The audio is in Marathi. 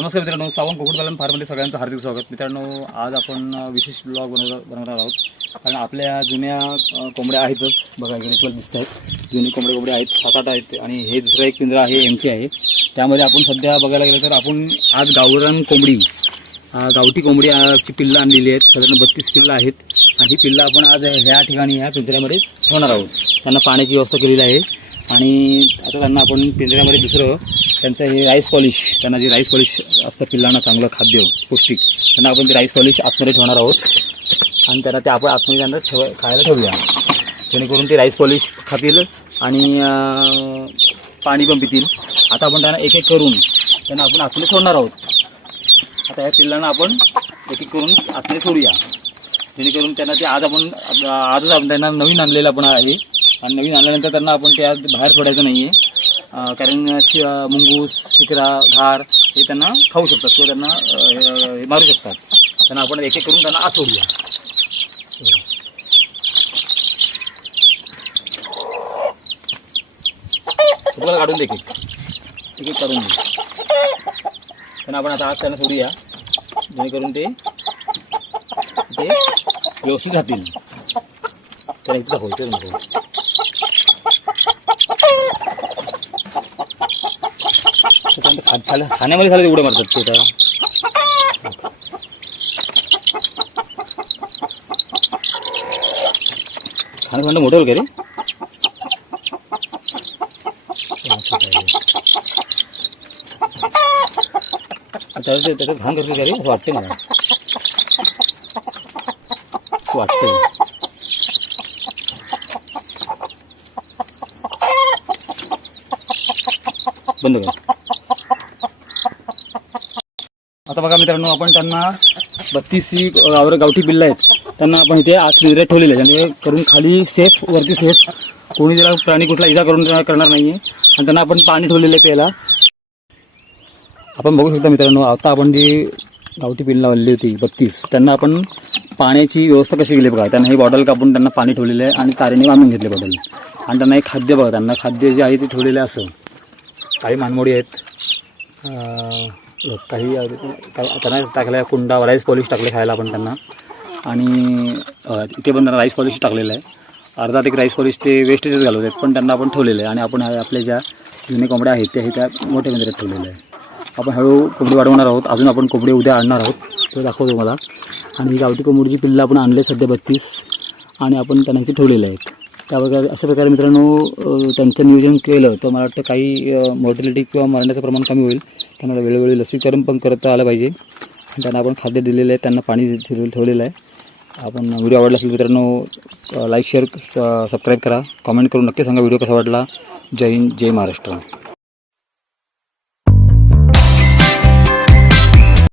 नमस्कार मित्रांनो सावंत कुक्कुटपालन फार्ममध्ये सगळ्यांचं हार्दिक स्वागत. मित्रांनो आज आपण विशेष ब्लॉग बनव बनवणार आहोत. कारण आपल्या जुन्या कोंबड्या आहेतच बघा गेले तुला दिसत आहेत जुने कोंबडे कोंबडे आहेत सात आठ आहेत आणि हे दुसरं एक पिंजरा आहे एम आहे. त्यामध्ये आपण सध्या बघायला गेलं तर आपण आज गावरान कोंबडी गावठी कोंबडीची पिल्लं आणलेली आहेत. साधारण बत्तीस पिल्लं आहेत. आणि ही पिल्लं आपण आज ह्या ठिकाणी ह्या पिंजऱ्यामध्ये ठेवणार आहोत. त्यांना पाण्याची व्यवस्था केलेली आहे. आणि आता त्यांना आपण पिंजऱ्यामध्ये दुसरं त्यांचं हे राईस पॉलिश त्यांना जे राईस पॉलिश असतं पिल्लांना चांगलं खाद्य पौष्टिक त्यांना आपण ते राईस पॉलिश आतमध्ये ठेवणार आहोत. आणि त्यांना ते आपण आतमध्ये त्यांना ठेव खायला ठेवूया. जेणेकरून ते राईस पॉलिश खातील आणि पाणी पण पितील. आता आपण त्यांना एक एक करून त्यांना आपण आतमध्ये सोडणार आहोत. आता या पिल्लांना आपण एक एक करून आतमध्ये सोडूया. जेणेकरून त्यांना ते आज आपण आजच आपण त्यांना नवीन आणलेलं आपण आहे. आणि नवीन आणल्यानंतर त्यांना आपण ते आज बाहेर सोडायचं नाही आहे कारण शि मुंगूस शिकरा घार हे त्यांना खाऊ शकतात किंवा त्यांना हे मारू शकतात. त्यांना आपण एक एक करून त्यांना आज सोडूया. तुम्हाला काढून दे एक एक काढून दे त्यांना आपण आता आज त्यांना सोडूया. जेणेकरून ते ते व्यवस्थित राहतील. त्याला इथं दाखव नको त्याच्यानंतर खा खाल्या खाण्यामध्ये खाली उड्या मारतात ते आता खाणं खाणं मोठं वगैरे त्याच्यात त्याच्यात घाण करतो का रे असं वाटते मला असं वाटते बंद कर आता बघा मित्रांनो आपण त्यांना बत्तीस ही गावर गावठी बिल्ल आहेत. त्यांना आपण इथे आत निर्यात ठेवलेले आहे म्हणजे करून खाली सेफ वरती सेफ कोणी त्याला प्राणी कुठला इजा करून करणार नाहीये. आणि त्यांना आपण पाणी ठेवलेलं आहे प्यायला. आपण बघू शकता मित्रांनो आता आपण जी गावठी पिल्ल लावलेली होती बत्तीस त्यांना आपण पाण्याची व्यवस्था कशी केली बघा. त्यांना ही बॉटल कापून त्यांना पाणी ठेवलेलं आहे आणि तारेने बांधून घेतले बॉटल. आणि त्यांना एक खाद्य बघा त्यांना खाद्य जे आहे ते ठेवलेलं असं. काही मानमोडी आहेत. काही काही- त्यांना टाकलं कुंडा राईस पॉलिश टाकले खायला आपण त्यांना. आणि इथे पण त्यांना राईस पॉलिश टाकलेलं आहे. अर्धा ते राईस पॉलिश ते वेस्टेजच घालवत आहेत पण त्यांना आपण ठेवलेलं आहे. आणि आपण आपल्या ज्या जुने कोंबड्या आहेत त्या त्या मोठ्या पंजऱ्यात ठेवलेल्या आहे. आपण हळूहळू कोंबडी वाढवणार आहोत. अजून आपण कोंबडी उद्या आणणार आहोत. ते दाखवतो मला आणि गावठी कोंबडीची पिल्लं आपण आणले सध्या बत्तीस. आणि आपण त्यांना ठेवलेले आहेत. त्या प्रकारे अशा प्रकारे मित्रांनो त्यांचं नियोजन केलं तर मला वाटतं काही मॉर्टॅलिटी किंवा मरण्याचं प्रमाण कमी होईल. त्यांना वेळोवेळी लसीकरण पण करता आलं पाहिजे. त्यांना आपण खाद्य दिलेलं आहे त्यांना पाणी ठेवलेलं ठेवलेलं आहे. आपण व्हिडिओ आवडला असेल मित्रांनो लाईक शेअर सबस्क्राईब करा. कमेंट करून नक्की सांगा व्हिडिओ कसा वाटला. जय हिंद जय महाराष्ट्र.